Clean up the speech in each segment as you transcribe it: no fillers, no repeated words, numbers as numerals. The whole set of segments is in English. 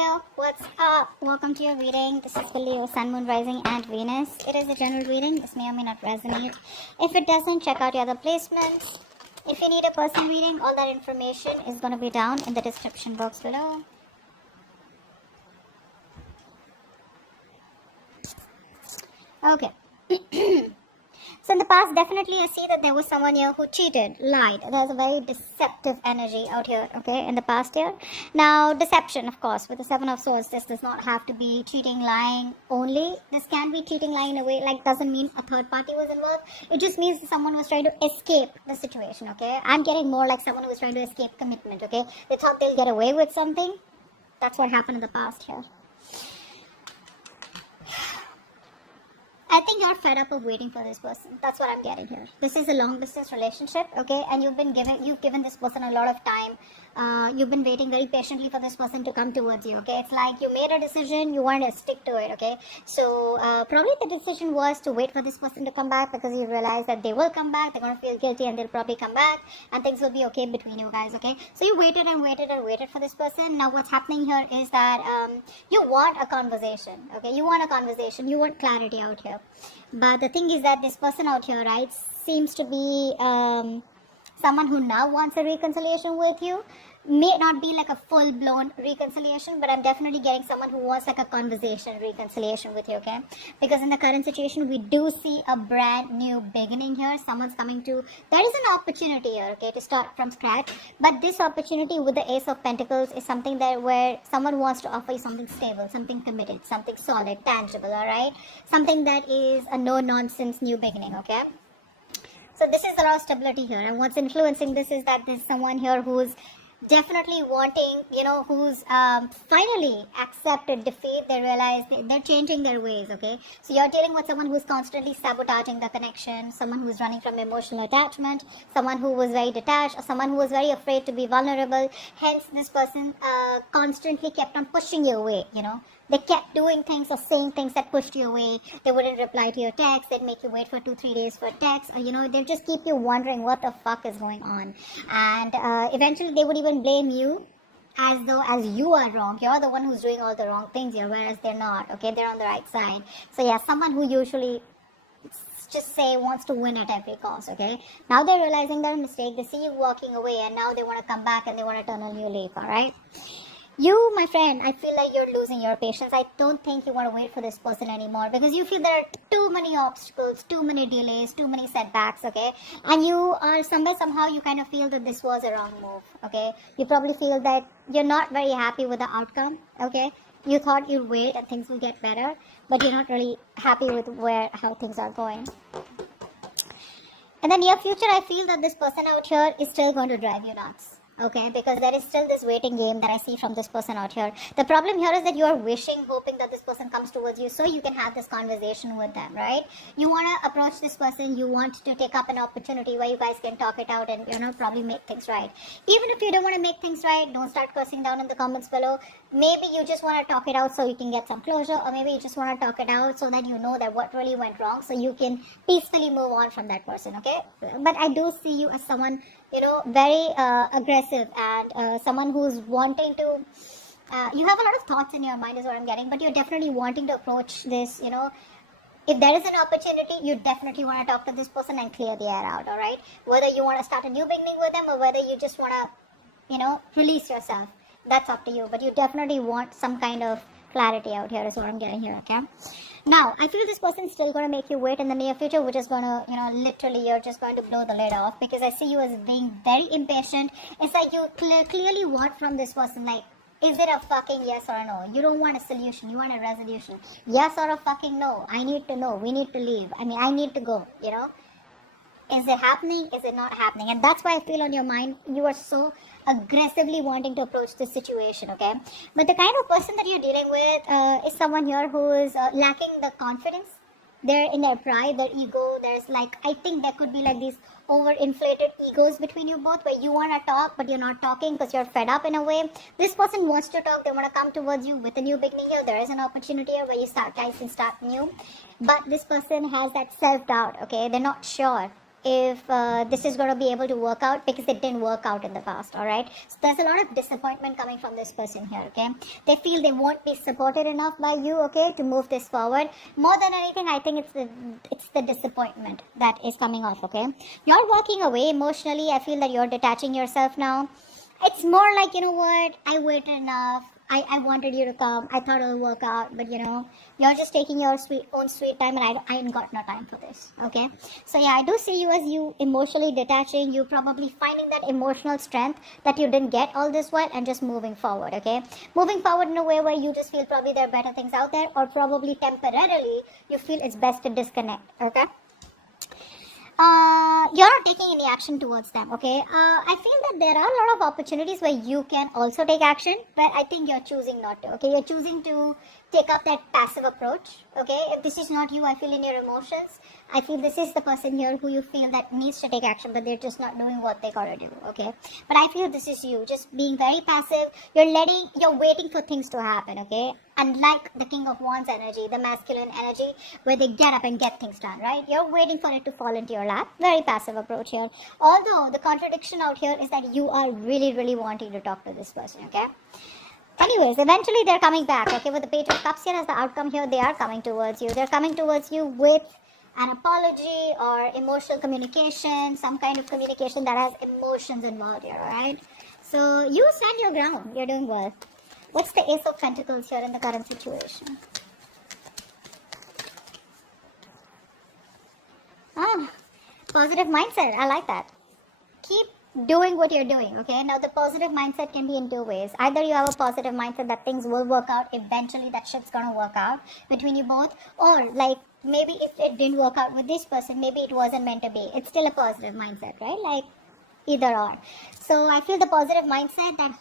Leo, what's up? Welcome to your reading. This is for Leo, Sun, Moon, Rising, and Venus. It is a general reading. This may or may not resonate. If it doesn't, check out your other placements. If you need a personal reading, all that information is going to be down in the description box below. Okay. So in the past, definitely I see that there was someone here who cheated, lied. There's a very deceptive energy out here, okay, in the past year. Now, deception, of course, with the Seven of Swords, this does not have to be cheating, lying only. This can be cheating, lying in a way, like doesn't mean a third party was involved. It just means someone was trying to escape the situation, okay. I'm getting more like someone who was trying to escape commitment, okay. They thought they'll get away with something. That's what happened in the past here. I think you're fed up of waiting for this person. That's what I'm getting here. This is a long distance relationship, okay? And you've given this person a lot of time. You've been waiting very patiently for this person to come towards you, okay? It's like you made a decision, you want to stick to it, okay? So probably the decision was to wait for this person to come back because you realize that they will come back, they're going to feel guilty and they'll probably come back and things will be okay between you guys, okay? So you waited and waited and waited for this person. Now what's happening here is that you want a conversation, okay? You want a conversation, you want clarity out here. But the thing is that this person out here, right, seems to be someone who now wants a reconciliation with you. May not be like a full-blown reconciliation, but I'm definitely getting someone who wants like a conversation reconciliation with you, okay? Because in the current situation, we do see a brand new beginning here. Someone's coming to, there is an opportunity here, okay, to start from scratch. But this opportunity with the Ace of Pentacles is something that where someone wants to offer you something stable, something committed, something solid, tangible, all right? Something that is a no-nonsense new beginning, okay? So this is a lot of stability here. And what's influencing this is that there's someone here who's definitely wanting, who's finally accepted defeat. They realize they're changing their ways, okay? So you're dealing with someone who's constantly sabotaging the connection, someone who's running from emotional attachment, someone who was very detached, or someone who was very afraid to be vulnerable. Hence, this person constantly kept on pushing you away, They kept doing things or saying things that pushed you away. They wouldn't reply to your text. They'd make you wait for 2-3 days for a text. Or, they'd just keep you wondering what the fuck is going on. And eventually they would even blame you as though as you are wrong. You're the one who's doing all the wrong things here, whereas they're not. Okay, they're on the right side. So yeah, someone who usually just say wants to win at every cost, okay? Now they're realizing their mistake. They see you walking away and now they want to come back and they want to turn a new leaf, all right? You, my friend, I feel like you're losing your patience. I don't think you want to wait for this person anymore because you feel there are too many obstacles, too many delays, too many setbacks, okay? And you are somehow you kind of feel that this was a wrong move, okay? You probably feel that you're not very happy with the outcome, okay? You thought you'd wait and things will get better, but you're not really happy with how things are going. In the near future, I feel that this person out here is still going to drive you nuts. Okay, because there is still this waiting game that I see from this person out here. The problem here is that you are wishing, hoping that this person comes towards you so you can have this conversation with them, right? You want to approach this person, you want to take up an opportunity where you guys can talk it out and, probably make things right. Even if you don't want to make things right, don't start cursing down in the comments below. Maybe you just want to talk it out so you can get some closure, or maybe you just want to talk it out so that you know that what really went wrong so you can peacefully move on from that person, okay? But I do see you as someone, very aggressive and someone who's wanting to, you have a lot of thoughts in your mind is what I'm getting, but you're definitely wanting to approach this, if there is an opportunity, you definitely want to talk to this person and clear the air out, all right? Whether you want to start a new beginning with them or whether you just want to, release yourself, that's up to you, but you definitely want some kind of clarity out here is what I'm getting here, okay? Now, I feel this person is still going to make you wait in the near future, which is going to, literally, you're just going to blow the lid off because I see you as being very impatient. It's like you clearly want from this person, like, is it a fucking yes or a no? You don't want a solution, you want a resolution. Yes or a fucking no. I need to know. We need to leave. I need to go, Is it happening? Is it not happening? And that's why I feel on your mind, you are so aggressively wanting to approach this situation, okay? But the kind of person that you're dealing with is someone here who is lacking the confidence. They're in their pride, their ego. There's I think there could be these overinflated egos between you both where you want to talk, but you're not talking because you're fed up in a way. This person wants to talk. They want to come towards you with a new beginning here. There is an opportunity here where you guys can start new. But this person has that self-doubt, okay? They're not sure. if this is going to be able to work out, because it didn't work out in the past. All right, so there's a lot of disappointment coming from this person here. Okay, they feel they won't be supported enough by you, okay, to move this forward. More than anything, I think it's the disappointment that is coming off. Okay, you're walking away emotionally. I feel that you're detaching yourself now. It's more like, you know what, I waited enough. I wanted you to come. I thought it'll work out, but you're just taking your own sweet time, and I ain't got no time for this. Okay, so yeah, I do see you as you emotionally detaching. You probably finding that emotional strength that you didn't get all this while, and just moving forward. Okay, moving forward in a way where you just feel probably there are better things out there, or probably temporarily you feel it's best to disconnect. Okay. You're not taking any action towards them, okay? I feel that there are a lot of opportunities where you can also take action, but I think you're choosing not to, okay? You're choosing to take up that passive approach, okay? If this is not you, I feel in your emotions, I feel this is the person here who you feel that needs to take action, but they're just not doing what they gotta do, okay? But I feel this is you, just being very passive. You're waiting for things to happen, okay? Unlike the King of Wands energy, the masculine energy, where they get up and get things done, right? You're waiting for it to fall into your lap. Very passive approach here. Although the contradiction out here is that you are really, really wanting to talk to this person, okay? Anyways, eventually they're coming back, okay? With the Page of Cups here as the outcome here, they are coming towards you. They're coming towards you with an apology or emotional communication, some kind of communication that has emotions involved here, alright? So you stand your ground. You're doing well. What's the Ace of Pentacles here in the current situation? Positive mindset. I like that. Keep doing what you're doing, okay? Now, the positive mindset can be in two ways. Either you have a positive mindset that things will work out, eventually that shit's gonna work out between you both, or like maybe if it didn't work out with this person, maybe it wasn't meant to be. It's still a positive mindset, right? Like either or. So I feel the positive mindset, that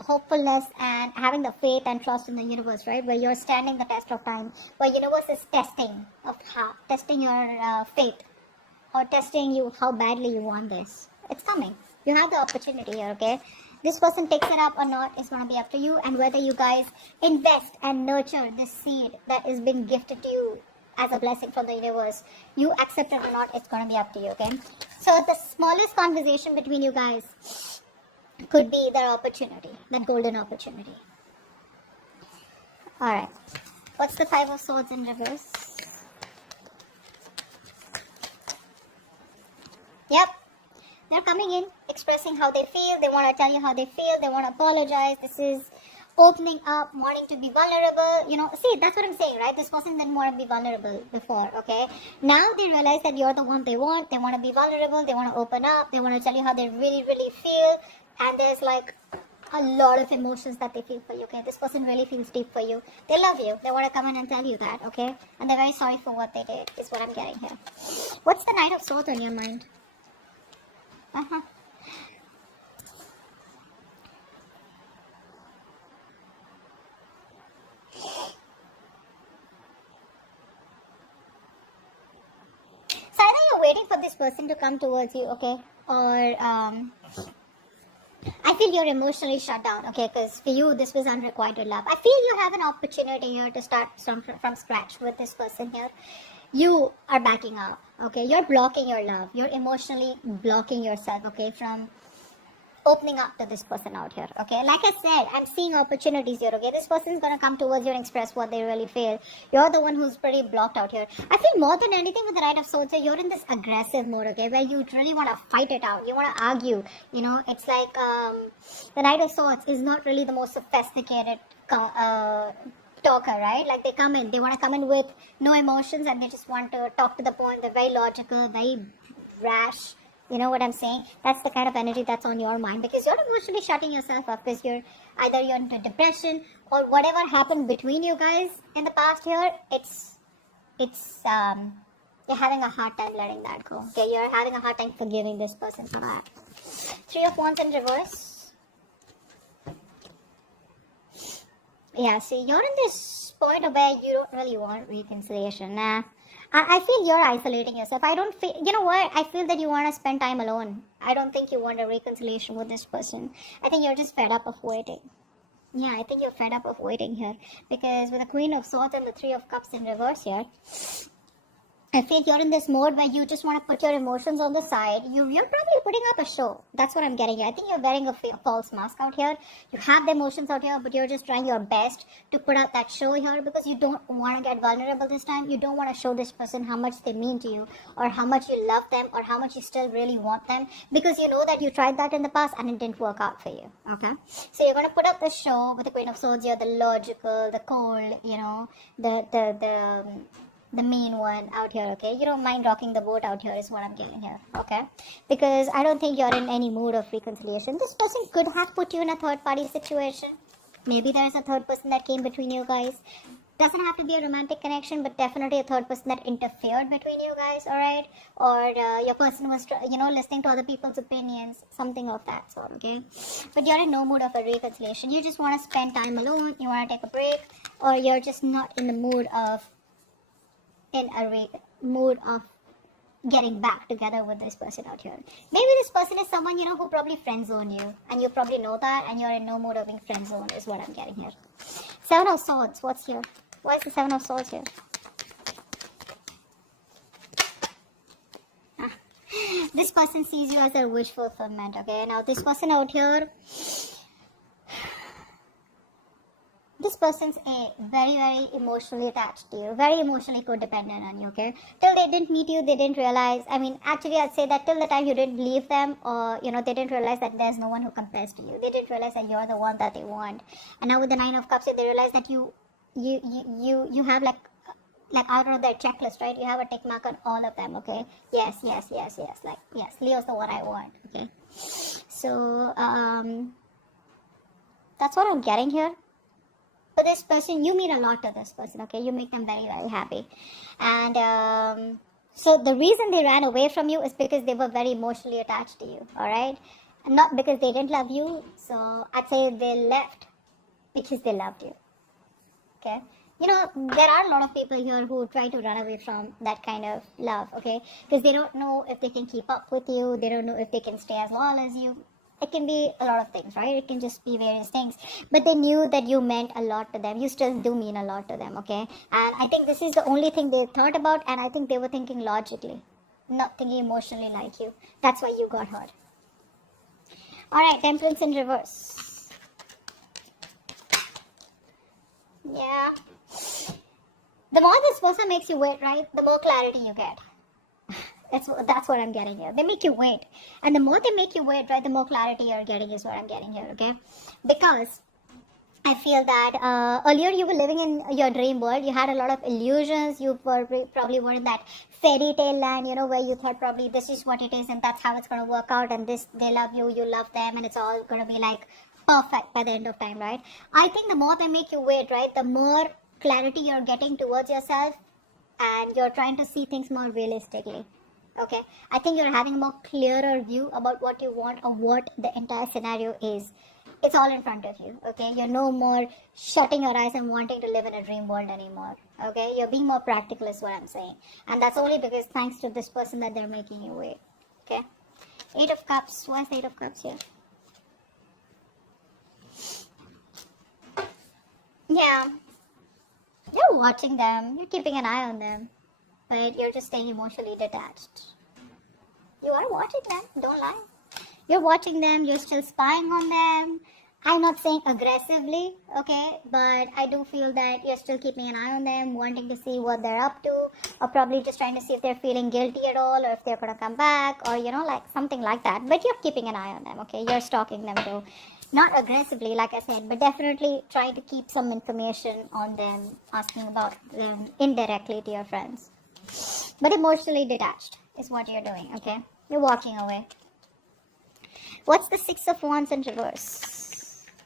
hopefulness and having the faith and trust in the universe, right? Where you're standing the test of time, where universe is testing your faith, or testing you how badly you want this. It's coming. You have the opportunity here, okay? This person takes it up or not is going to be up to you, and whether you guys invest and nurture this seed that is being gifted to you as a blessing from the universe, you accept it or not, it's going to be up to you, okay? So the smallest conversation between you guys could be that opportunity, that golden opportunity. Alright. What's the Five of Swords in reverse? Yep. They're coming in, expressing how they feel. They want to tell you how they feel. They want to apologize. This is opening up, wanting to be vulnerable. See, that's what I'm saying, right? This person didn't want to be vulnerable before, okay? Now they realize that you're the one they want. They want to be vulnerable. They want to open up. They want to tell you how they really, really feel. And there's like a lot of emotions that they feel for you, okay? This person really feels deep for you. They love you. They want to come in and tell you that, okay? And they're very sorry for what they did, is what I'm getting here. What's the Knight of Swords on your mind? Uh-huh. So either you're waiting for this person to come towards you, okay? Or I feel you're emotionally shut down, okay? Because for you, this was unrequited love. I feel you have an opportunity here to start from scratch with this person here. You are backing up, okay? You're blocking your love. You're emotionally blocking yourself, okay, from opening up to this person out here, okay? Like I said, I'm seeing opportunities here, okay? This person's going to come towards you and express what they really feel. You're the one who's pretty blocked out here. I feel more than anything with the Knight of Swords, you're in this aggressive mode, okay? Where you really want to fight it out. You want to argue, It's like the Knight of Swords is not really the most sophisticated talker, right? Like they want to come in with no emotions, and they just want to talk to the point. They're very logical, very rash. You know what I'm saying? That's the kind of energy that's on your mind, because you're emotionally shutting yourself up, because you're into depression, or whatever happened between you guys in the past year. You're having a hard time letting that go. Okay, you're having a hard time forgiving this person for that. Three of Wands in reverse. Yeah, see, you're in this point where you don't really want reconciliation. Nah. I feel you're isolating yourself. I don't feel, you know what? I feel that you want to spend time alone. I don't think you want a reconciliation with this person. I think you're just fed up of waiting. Yeah, I think you're fed up of waiting here. Because with the Queen of Swords and the Three of Cups in reverse here, I feel you're in this mode where you just want to put your emotions on the side. You're probably putting up a show. That's what I'm getting here. I think you're wearing a false mask out here. You have the emotions out here, but you're just trying your best to put out that show here because you don't want to get vulnerable this time. You don't want to show this person how much they mean to you or how much you love them or how much you still really want them because you know that you tried that in the past and it didn't work out for you. Okay? So you're going to put up the show with the Queen of Swords here, the logical, the cold, the mean one out here, okay? You don't mind rocking the boat out here is what I'm getting here, okay? Because I don't think you're in any mood of reconciliation. This person could have put you in a third party situation. Maybe there's a third person that came between you guys. Doesn't have to be a romantic connection, but definitely a third person that interfered between you guys, alright? Or your person was, listening to other people's opinions, something of that sort, okay? But you're in no mood of a reconciliation. You just want to spend time alone, you want to take a break, or you're just not in the mood of getting back together with this person out here. Maybe this person is someone, who probably friend zone you. And you probably know that and you're in no mood of being friend zoned is what I'm getting here. Seven of Swords, what's here? Why is the Seven of Swords here? This person sees you as a wish fulfillment, okay? Now this person out here, this person's very, very emotionally attached to you, very emotionally codependent on you, okay? Till they didn't meet you, they didn't realize, actually I'd say that till the time you didn't leave them or, they didn't realize that there's no one who compares to you. They didn't realize that you're the one that they want. And now with the Nine of Cups, they realize that you have like out of their checklist, right? You have a tick mark on all of them, okay? Yes. Like, yes, Leo's the one I want, okay? So, that's what I'm getting here. For this person, you mean a lot to this person, okay? You make them very, very happy. And so the reason they ran away from you is because they were very emotionally attached to you, alright? And not because they didn't love you. So I'd say they left because they loved you, okay? There are a lot of people here who try to run away from that kind of love, okay? Because they don't know if they can keep up with you. They don't know if they can stay as loyal as you. It can be a lot of things, right? It can just be various things. But they knew that you meant a lot to them. You still do mean a lot to them, okay? And I think this is the only thing they thought about, and I think they were thinking logically, not thinking emotionally like you. That's why you got hurt. Alright, Temperance in reverse. Yeah. The more this person makes you wait, right, the more clarity you get. That's what I'm getting here. They make you wait. And the more they make you wait, right, the more clarity you're getting is what I'm getting here, okay? Because I feel that earlier you were living in your dream world. You had a lot of illusions. You probably were in that fairy tale land, where you thought probably this is what it is and that's how it's going to work out. And this, they love you, you love them, and it's all going to be like perfect by the end of time, right? I think the more they make you wait, right, the more clarity you're getting towards yourself and you're trying to see things more realistically. Okay, I think you're having a more clearer view about what you want or what the entire scenario is. It's all in front of you, okay? You're no more shutting your eyes and wanting to live in a dream world anymore, okay? You're being more practical is what I'm saying. And that's only because thanks to this person that they're making you wait, okay? Eight of Cups, why is the Eight of Cups here? Yeah, you're watching them, you're keeping an eye on them. But you're just staying emotionally detached. You are watching them, don't lie. You're watching them, you're still spying on them. I'm not saying aggressively, okay? But I do feel that you're still keeping an eye on them, wanting to see what they're up to, or probably just trying to see if they're feeling guilty at all, or if they're going to come back, or, like something like that. But you're keeping an eye on them, okay? You're stalking them too. Not aggressively, like I said, but definitely trying to keep some information on them, asking about them indirectly to your friends. But emotionally detached is what you're doing, okay? You're walking away. What's the Six of Wands in reverse?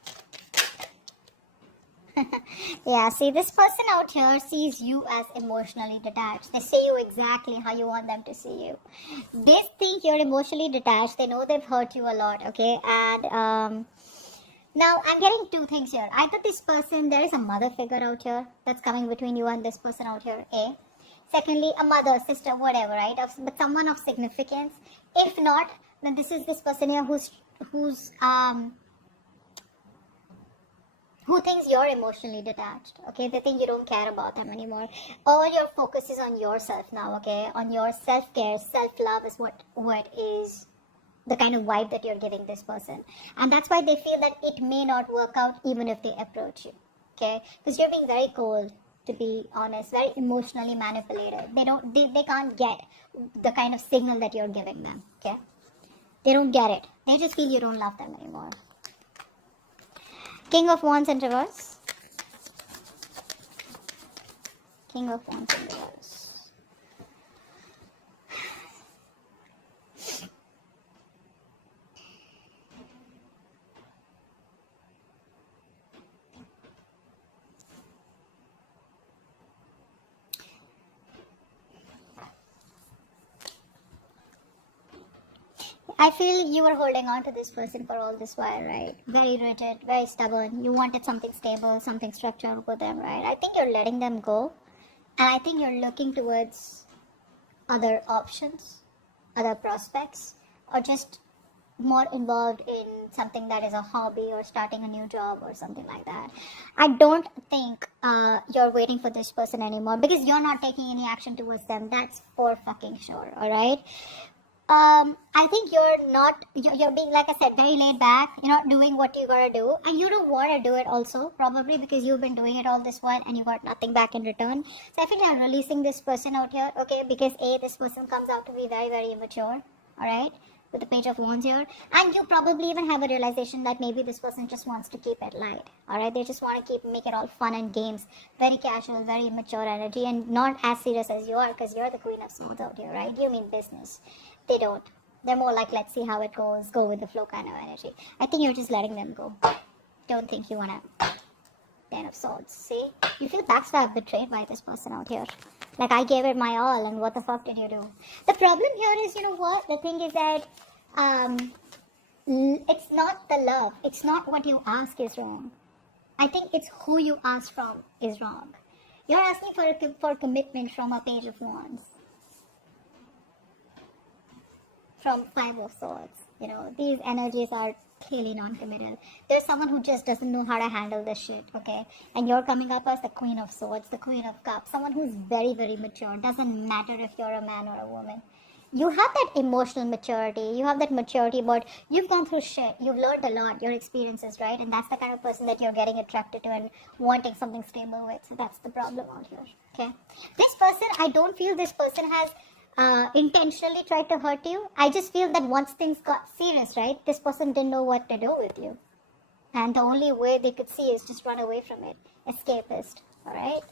Yeah, see, this person out here sees you as emotionally detached. They see you exactly how you want them to see you. They think you're emotionally detached. They know they've hurt you a lot, okay? And now I'm getting two things here. Either this person, there is a mother figure out here that's coming between you and this person out here, A. Secondly, a mother, sister, whatever, right? But someone of significance. If not, then this is this person here who's who thinks you're emotionally detached, okay? They think you don't care about them anymore. All your focus is on yourself now, okay? On your self-care, self-love is what is the kind of vibe that you're giving this person. And that's why they feel that it may not work out even if they approach you, okay? Because you're being very cold, to be honest, very emotionally manipulated. They can't get the kind of signal that you're giving them, okay? They don't get it. They just feel you don't love them anymore. King of Wands in reverse. King of Wands in reverse. I feel you were holding on to this person for all this while, right? Very rigid, very stubborn. You wanted something stable, something structured with them, right? I think you're letting them go. And I think you're looking towards other options, other prospects, or just more involved in something that is a hobby or starting a new job or something like that. I don't think you're waiting for this person anymore because you're not taking any action towards them. That's for fucking sure, alright? I think you're being, like I said, very laid back. You're not doing what you gotta do, and you don't want to do it also, probably because you've been doing it all this while and you got nothing back in return. So I think you're releasing this person out here, okay, because this person comes out to be very, very immature, alright, with the Page of Wands here, and you probably even have a realization that maybe this person just wants to keep it light, alright, they just want to make it all fun and games, very casual, very immature energy, and not as serious as you are, because you're the Queen of Swords out here, right? You mean business. They don't. They're more like, let's see how it goes, go with the flow kind of energy. I think you're just letting them go. Don't think you want to. Ten of Swords. See? You feel backstabbed, betrayed by this person out here. Like, I gave it my all, and what the fuck did you do? The problem here is, you know what? The thing is that it's not the love. It's not what you ask is wrong. I think it's who you ask from is wrong. You're asking for commitment from a Page of Wands. From Five of Swords. You know, these energies are clearly non-committal. There's someone who just doesn't know how to handle this shit, okay? And you're coming up as the Queen of Swords, the Queen of Cups, someone who's very, very mature. Doesn't matter if you're a man or a woman. You have that emotional maturity. You have that maturity, but you've gone through shit. You've learned a lot, your experiences, right? And that's the kind of person that you're getting attracted to and wanting something stable with. So that's the problem out here, okay? This person, I don't feel this person has intentionally tried to hurt you. I just feel that once things got serious, right, this person didn't know what to do with you, and the only way they could see is just run away from it. Escapist. Alright,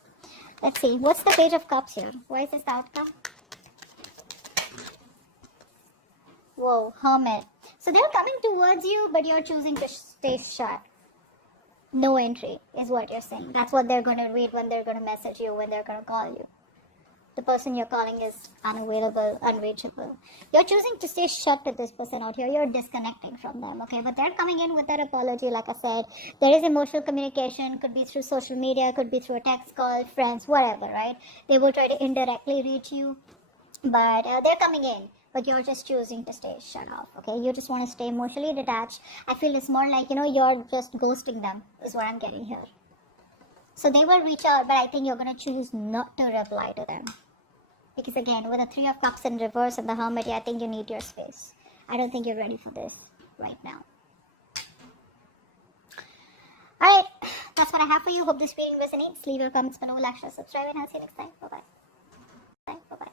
let's see, what's the Page of Cups here? Why is this the outcome? Whoa, Hermit. So they're coming towards you, but you're choosing to stay shut. No entry is what you're saying. That's what they're going to read when they're going to message you, when they're going to call you. The person you're calling is unavailable, unreachable. You're choosing to stay shut to this person out here. You're disconnecting from them, okay? But they're coming in with that apology, like I said. There is emotional communication. Could be through social media. Could be through a text call, friends, whatever, right? They will try to indirectly reach you. But they're coming in. But you're just choosing to stay shut off, okay? You just want to stay emotionally detached. I feel it's more like, you're just ghosting them, is what I'm getting here. So they will reach out, but I think you're going to choose not to reply to them. Because again, with the Three of Cups in reverse and the Hermit, I think you need your space. I don't think you're ready for this right now. Alright, that's what I have for you. Hope this reading resonates. Leave your comments below, like, share, subscribe, and I'll see you next time. Bye-bye. Bye-bye.